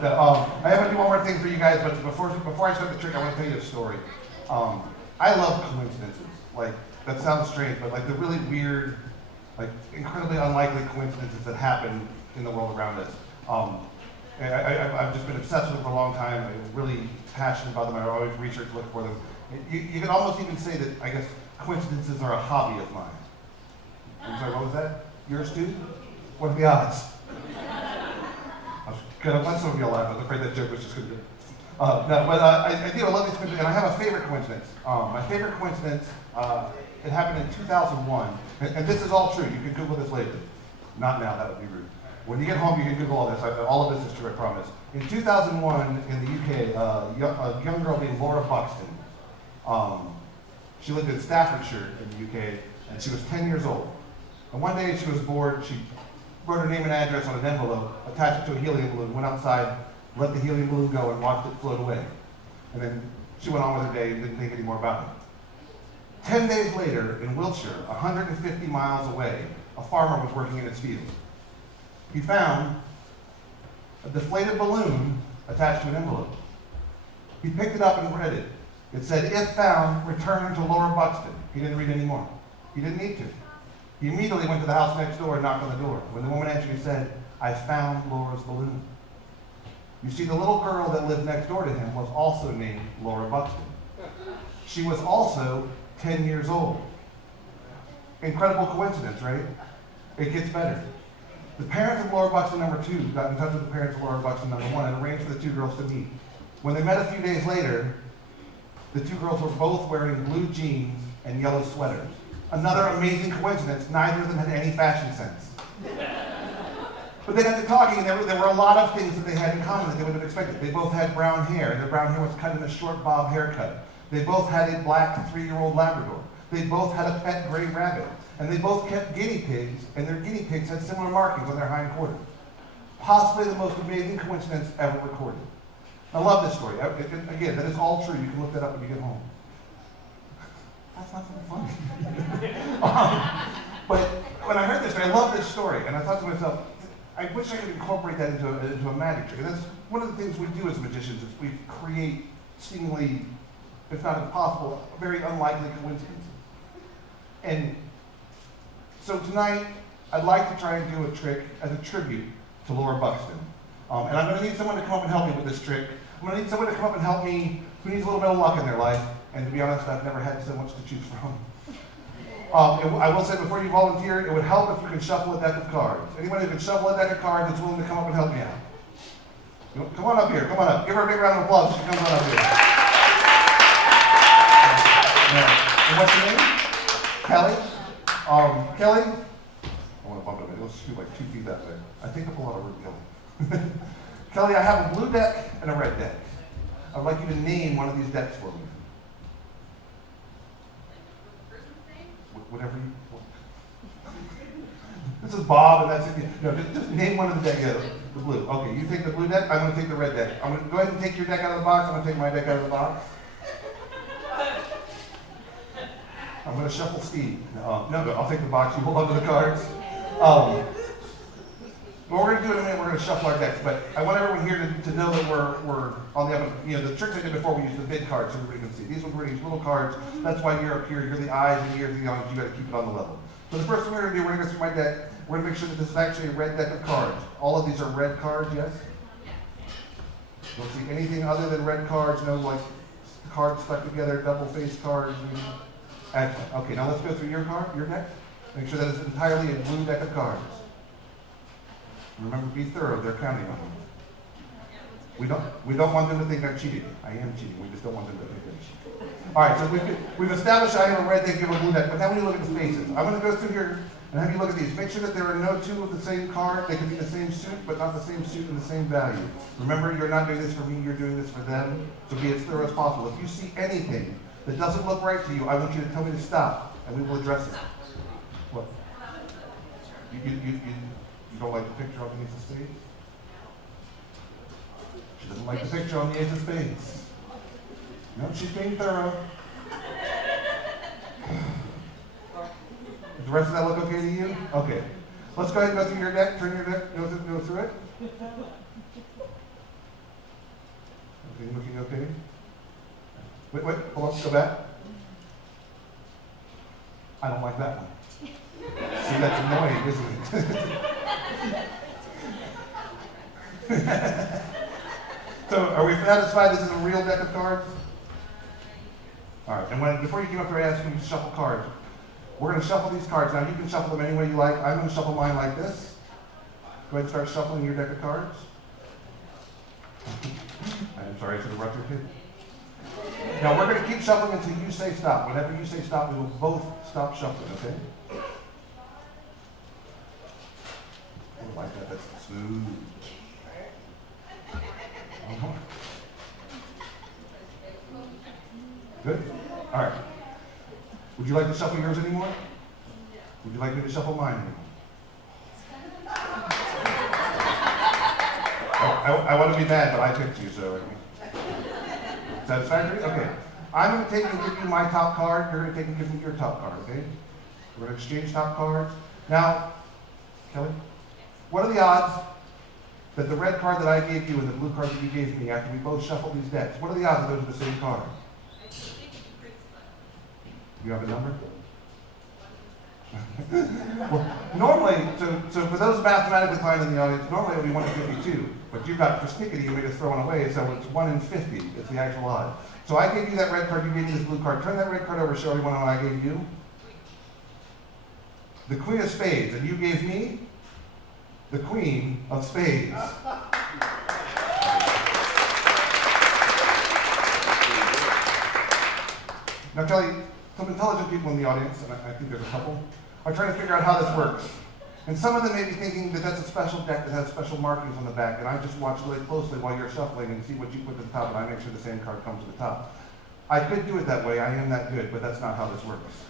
But I have to do one more thing for you guys, but before I start the trick, I want to tell you a story. I love coincidences. Like, that sounds strange, but like the really weird, like incredibly unlikely coincidences that happen in the world around us. I've just been obsessed with them for a long time. I'm really passionate about them. I always research, look for them. You can almost even say that, I guess, coincidences are a hobby of mine. I'm sorry, what was that? Yours too? What are the odds? I was gonna let some of you laugh. I was afraid that joke was just gonna be. I do. I love these coincidences, and I have a favorite coincidence. My favorite coincidence, it happened in 2001, and this is all true. You can Google this later. Not now, that would be rude. When you get home, you can Google all this. All of this is true, I promise. In 2001, in the UK, a young girl named Laura Buxton, she lived in Staffordshire in the UK, and she was 10 years old. And one day she was bored. She wrote her name and address on an envelope, attached it to a helium balloon, went outside, let the helium balloon go, and watched it float away. And then she went on with her day and didn't think any more about it. 10 days later, in Wiltshire, 150 miles away, a farmer was working in his field. He found a deflated balloon attached to an envelope. He picked it up and read it. It said, "If found, return to Laura Buxton." He didn't read any more. He didn't need to. He immediately went to the house next door and knocked on the door. When the woman answered, he said, "I found Laura's balloon." You see, the little girl that lived next door to him was also named Laura Buxton. She was also 10 years old. Incredible coincidence, right? It gets better. The parents of Laura Buxton number 2 got in touch with the parents of Laura Buxton number 1 and arranged for the two girls to meet. When they met a few days later, the two girls were both wearing blue jeans and yellow sweaters. Another amazing coincidence, neither of them had any fashion sense. But they got to talking, and there were a lot of things that they had in common that they would have expected. They both had brown hair, and their brown hair was cut in a short bob haircut. They both had a black 3-year-old Labrador. They both had a pet gray rabbit. And they both kept guinea pigs, and their guinea pigs had similar markings on their hind quarters. Possibly the most amazing coincidence ever recorded. I love this story. Again, that is all true. You can look that up when you get home. That's not so funny. But when I heard this story, I love this story, and I thought to myself, I wish I could incorporate that into a magic trick. And that's one of the things we do as magicians, is we create seemingly, if not impossible, very unlikely coincidences. And so tonight, I'd like to try and do a trick as a tribute to Laura Buxton. And I'm going to need someone to come up and help me with this trick. I'm going to need someone to come up and help me who needs a little bit of luck in their life. And to be honest, I've never had so much to choose from. I will say before you volunteer, it would help if you could shuffle a deck of cards. Anyone who can shuffle a deck of cards that's willing to come up and help me out. Come on up here, come on up. Give her a big round of applause. She comes on up here. And what's your name? Kelly? Kelly? I want to bump it a bit. Let's shoot like 2 feet that way. I think up a lot of room, Kelly. Kelly, I have a blue deck and a red deck. I'd like you to name one of these decks for me. Whatever you want. This is Bob, and that's it. No, just name one of the decks. Yeah, the blue. Okay, you take the blue deck. I'm going to take the red deck. I'm going to go ahead and take your deck out of the box. I'm going to take my deck out of the box. I'm going to shuffle Steve. No, I'll take the box. You hold on to the cards. What we're going to do in a minute, we're going to shuffle our decks. But I want everyone here to know that we're on the other. You know, the tricks I did before, we used the big cards so everybody can see. These ones we're going to use little cards. That's why you're up here. You're the eyes and ears and the arms. You got to keep it on the level. So the first thing we're going to do, we're going to go through my deck. We're going to make sure that this is actually a red deck of cards. All of these are red cards, yes? Don't see anything other than red cards. No, like cards stuck together, double-faced cards. Excellent. Okay, now let's go through your deck. Make sure that it's entirely a blue deck of cards. Remember, be thorough. They're counting on you. We don't want them to think I'm cheating. I am cheating. We just don't want them to think I'm cheating. All right, so we've established I have a red deck, you have a blue deck, but now when you look at the faces, I'm going to go through here and have you look at these. Make sure that there are no two of the same card. They can be the same suit, but not the same suit and the same value. Remember, you're not doing this for me. You're doing this for them. So be as thorough as possible. If you see anything that doesn't look right to you, I want you to tell me to stop, and we will address it. What? You don't like the picture on the Ace of Spades? She doesn't like the picture on the Ace of Spades. No, she's being thorough. Does the rest of that look okay to you? Okay. Let's go ahead and go through your deck. Turn your deck. Go through it. Everything looking okay? Wait, hold on, go back. I don't like that one. See, that's annoying, isn't it? So, are we satisfied this is a real deck of cards? All right, and before you came up here, I asked you to shuffle cards. We're going to shuffle these cards. Now, you can shuffle them any way you like. I'm going to shuffle mine like this. Go ahead and start shuffling your deck of cards. I'm sorry, I should have rushed your kid. Now, we're going to keep shuffling until you say stop. Whenever you say stop, we will both stop shuffling, okay? I like that. That's smooth. Uh-huh. Good? All right. Would you like to shuffle yours anymore? Would you like me to shuffle mine anymore? I want to be mad, but I picked you, so. Satisfactory? Okay. I'm going to take and give you my top card. You're going to take and give me your top card, okay? We're going to exchange top cards. Now, Kelly, what are the odds that the red card that I gave you and the blue card that you gave me after we both shuffle these decks, what are the odds that those are the same card? You have a number? Well, normally, so for those mathematically inclined in the audience, normally it would be 1 in 52. But you got persnickety, you made us throw one away, so it's 1 in 50. It's the actual odd. So I gave you that red card, you gave me this blue card. Turn that red card over, show everyone what I gave you. The Queen of Spades, and you gave me the Queen of Spades. Now, Kelly, some intelligent people in the audience, and I think there's a couple, are trying to figure out how this works. And some of them may be thinking that that's a special deck that has special markings on the back, and I just watch really closely while you're shuffling and see what you put to the top, and I make sure the same card comes to the top. I could do it that way, I am that good, but that's not how this works.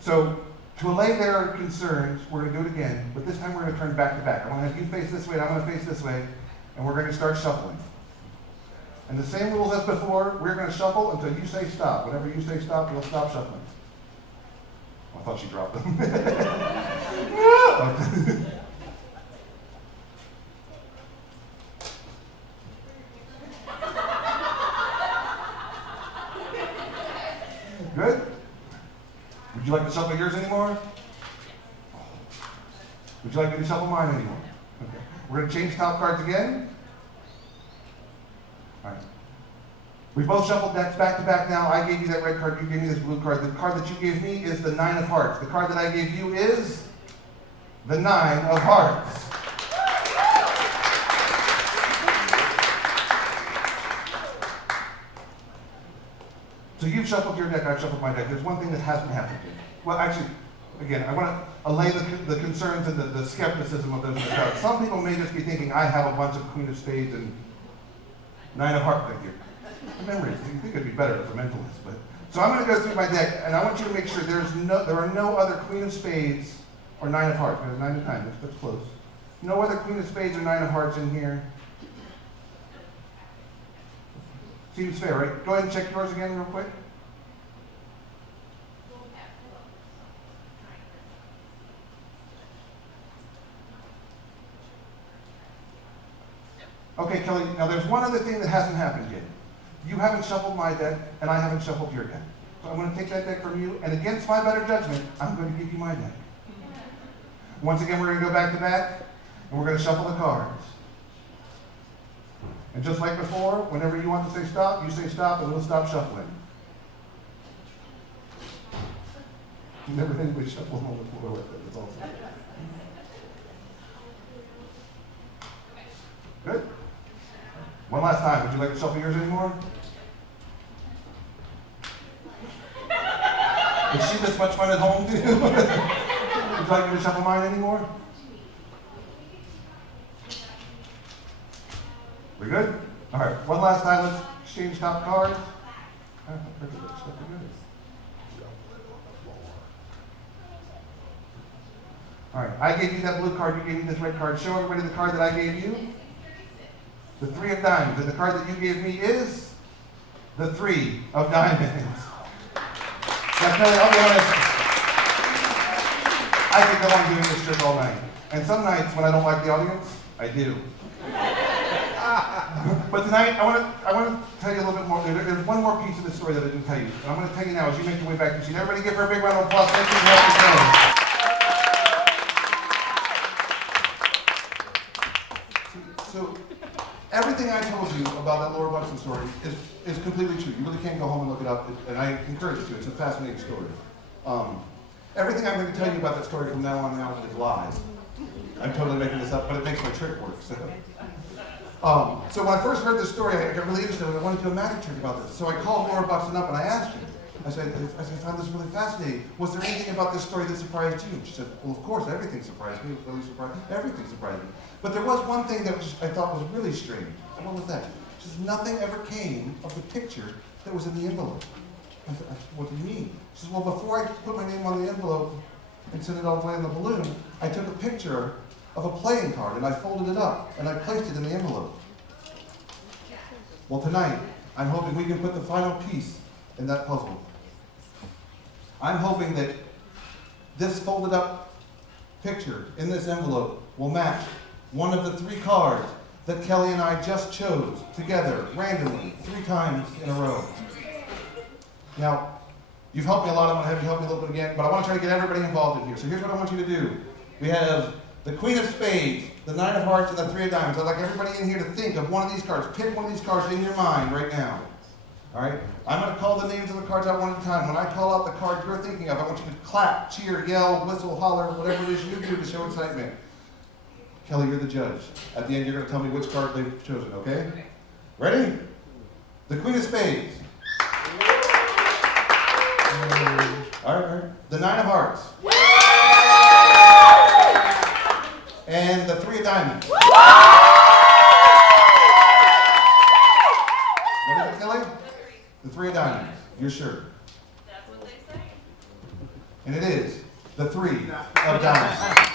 So, to allay their concerns, we're going to do it again, but this time we're going to turn back to back. I'm going to have you face this way, and I'm going to face this way, and we're going to start shuffling. And the same rules as before, we're going to shuffle until you say stop. Whenever you say stop, we'll stop shuffling. Oh, I thought she dropped them. Good? Would you like to shuffle yours anymore? Would you like me to shuffle mine anymore? Okay. We're going to change top cards again. All right. We both shuffled decks back to back now. I gave you that red card, you gave me this blue card. The card that you gave me is the 9 of hearts. The card that I gave you is the 9 of hearts. So you've shuffled your deck, I've shuffled my deck. There's one thing that hasn't happened yet. Well, actually, again, I want to allay the concerns and the skepticism of those in the crowd. Some people may just be thinking, I have a bunch of Queen of Spades and 9 of hearts. Thank you. Memories. You think it'd be better as a mentalist, but so I'm going to go through my deck, and I want you to make sure there are no other Queen of Spades or 9 of hearts. There's 9 of times. That's close. No other Queen of Spades or 9 of hearts in here. Seems fair, right? Go ahead and check yours again real quick. Okay, Kelly, now there's one other thing that hasn't happened yet. You haven't shuffled my deck, and I haven't shuffled your deck. So I'm going to take that deck from you, and against my better judgment, I'm going to give you my deck. Once again, we're going to go back to back, and we're going to shuffle the cards. And just like before, whenever you want to say stop, you say stop, and we'll stop shuffling. Never had anybody shuffle on the floor like that. That's awesome. Good? One last time. Would you like to shuffle yours anymore? Is she this much fun at home too? Would you like me to shuffle mine anymore? We good? All right, one last time, let's exchange top cards. All right, I gave you that blue card, you gave me this red card. Show everybody the card that I gave you. The 3 of diamonds, and the card that you gave me is the 3 of diamonds. Now, Kelly, I'll be honest, I could go on doing this trick all night. And some nights when I don't like the audience, I do. But tonight, I want to tell you a little bit more. There's one more piece of the story that I didn't tell you. And I'm going to tell you now as you make your way back to your seat. Everybody give her a big round of applause. Thank you for having us. So, everything I told you about that Laura Buxton story is completely true. You really can't go home and look it up, and I encourage you to. It's a fascinating story. Everything I'm going to tell you about that story from now on out is lies. I'm totally making this up, but it makes my trick work. So when I first heard this story, I got really interested. I wanted to do a magic trick about this. So I called Laura Buxton up and I asked her. I said, I found this really fascinating. Was there anything about this story that surprised you? She said, well, of course, everything surprised me. It was really surprising. Everything surprised me. But there was one thing that I thought was really strange. What was that? She said, nothing ever came of the picture that was in the envelope. I said, what do you mean? She said, well, before I put my name on the envelope and sent it all the way in the balloon, I took a picture of a playing card and I folded it up and I placed it in the envelope. Well, tonight, I'm hoping we can put the final piece in that puzzle. I'm hoping that this folded up picture in this envelope will match one of the 3 cards that Kelly and I just chose together, randomly, 3 times in a row. Now, you've helped me a lot. I'm going to have you help me a little bit again, but I want to try to get everybody involved in here. So here's what I want you to do. We have the Queen of Spades, the 9 of Hearts, and the 3 of Diamonds. I'd like everybody in here to think of one of these cards. Pick one of these cards in your mind right now. All right? I'm going to call the names of the cards out one at a time. When I call out the card you're thinking of, I want you to clap, cheer, yell, whistle, holler, whatever it is you do to show excitement. Kelly, you're the judge. At the end, you're going to tell me which card they've chosen, okay? Ready? The Queen of Spades. All right. The 9 of Hearts. And the 3 of Diamonds. What is it, Kelly? The 3 of Diamonds. You're sure? That's what they say. And it is the 3 of Diamonds.